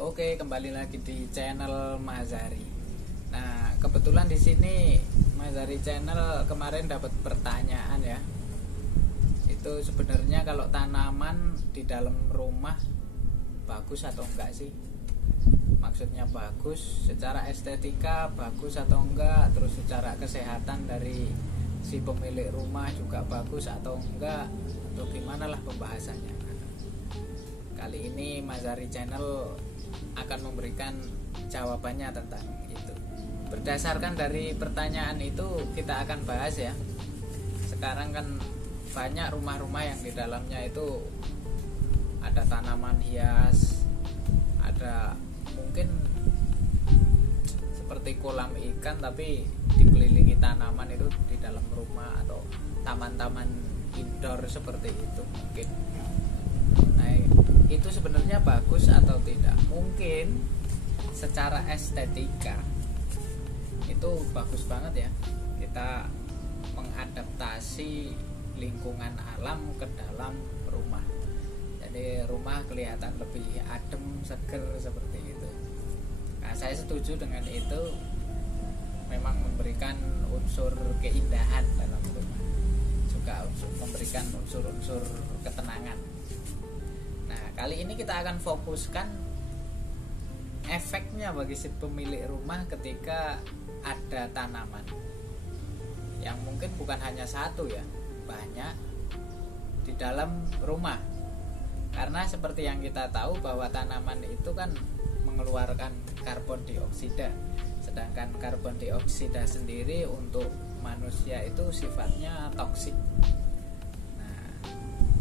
Oke, kembali lagi di channel Mazari. Nah, kebetulan di sini Mazari channel kemarin dapat pertanyaan ya. Itu sebenarnya kalau tanaman di dalam rumah bagus atau enggak sih? Maksudnya bagus secara estetika, bagus atau enggak, terus secara kesehatan dari si pemilik rumah juga bagus atau enggak, atau gimana lah pembahasannya. Kali ini Mazari channel akan memberikan jawabannya tentang itu. Berdasarkan dari pertanyaan itu kita akan bahas ya. Sekarang kan banyak rumah-rumah yang di dalamnya itu ada tanaman hias, ada mungkin seperti kolam ikan tapi dikelilingi tanaman itu di dalam rumah, atau taman-taman indoor seperti itu mungkin. Nah, itu sebenarnya bagus atau tidak? Mungkin secara estetika itu bagus banget ya, kita mengadaptasi lingkungan alam ke dalam rumah. Jadi rumah kelihatan lebih adem, seger seperti itu. Nah, saya setuju dengan itu, memang memberikan unsur keindahan dalam rumah, juga memberikan unsur-unsur ketenangan. Nah, kali ini kita akan fokuskan efeknya bagi si pemilik rumah ketika ada tanaman yang mungkin bukan hanya satu ya, banyak di dalam rumah. Karena seperti yang kita tahu bahwa tanaman itu kan mengeluarkan karbon dioksida, sedangkan karbon dioksida sendiri untuk manusia itu sifatnya toksik. Nah,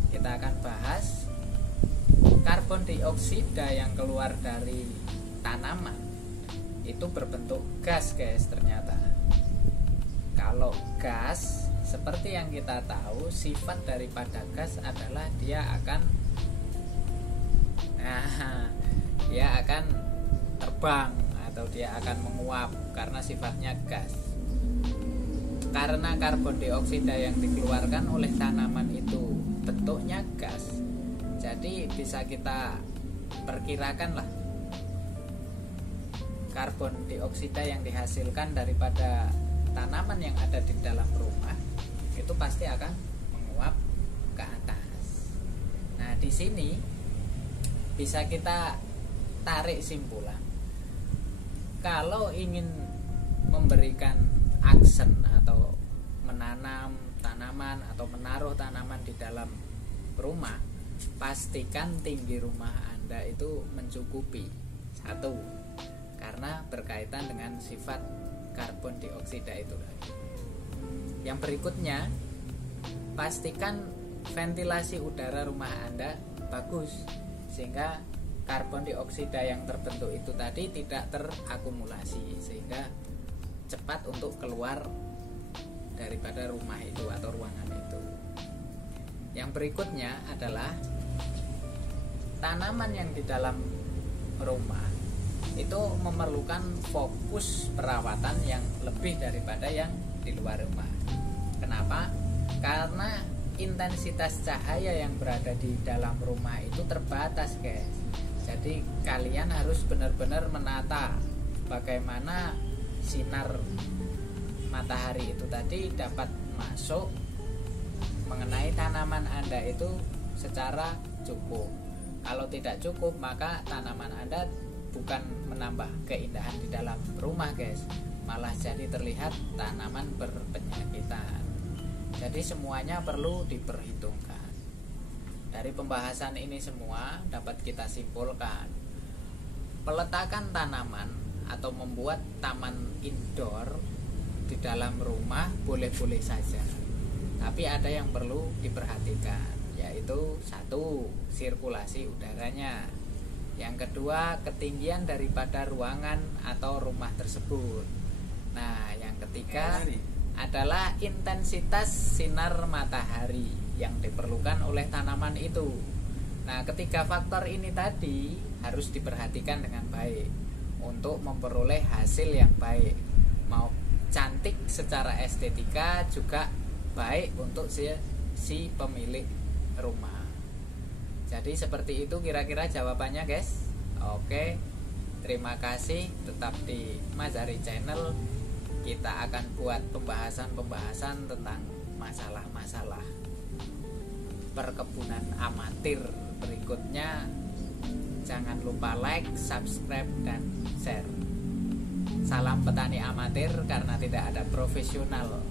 kita akan bahas karbon dioksida yang keluar dari tanaman itu berbentuk gas, guys. Ternyata kalau gas, seperti yang kita tahu, sifat daripada gas adalah dia akan terbang atau dia akan menguap karena sifatnya gas. Karena karbon dioksida yang dikeluarkan oleh tanaman itu bentuknya gas, jadi bisa kita perkirakan lah karbon dioksida yang dihasilkan daripada tanaman yang ada di dalam rumah itu pasti akan menguap ke atas. Nah, di sini bisa kita tarik simpulan, kalau ingin memberikan aksen atau menanam tanaman atau menaruh tanaman di dalam rumah, pastikan tinggi rumah Anda itu mencukupi. Satu, karena berkaitan dengan sifat karbon dioksida itu. Yang berikutnya, pastikan ventilasi udara rumah Anda bagus, sehingga karbon dioksida yang terbentuk itu tadi tidak terakumulasi, sehingga cepat untuk keluar daripada rumah itu atau ruangan itu. Yang berikutnya adalah tanaman yang di dalam rumah itu memerlukan fokus perawatan yang lebih daripada yang di luar rumah. Kenapa? Karena intensitas cahaya yang berada di dalam rumah itu terbatas, guys. Jadi kalian harus benar-benar menata bagaimana sinar matahari itu tadi dapat masuk mengenai tanaman Anda itu secara cukup. Kalau tidak cukup, maka tanaman Anda bukan menambah keindahan di dalam rumah, guys, malah jadi terlihat tanaman berpenyakitan. Jadi semuanya perlu diperhitungkan. Dari pembahasan ini semua dapat kita simpulkan, peletakan tanaman atau membuat taman indoor di dalam rumah boleh-boleh saja, tapi ada yang perlu diperhatikan, yaitu satu, sirkulasi udaranya. Yang kedua, ketinggian daripada ruangan atau rumah tersebut. Nah, yang ketiga adalah intensitas sinar matahari yang diperlukan oleh tanaman itu. Nah, ketiga faktor ini tadi harus diperhatikan dengan baik untuk memperoleh hasil yang baik. Mau cantik secara estetika, juga baik untuk si pemilik rumah. Jadi seperti itu kira-kira jawabannya, guys. Oke, terima kasih, tetap di Mazhari Channel. Kita akan buat pembahasan-pembahasan tentang masalah-masalah perkebunan amatir berikutnya. Jangan lupa like, subscribe, dan share. Salam petani amatir, karena tidak ada profesional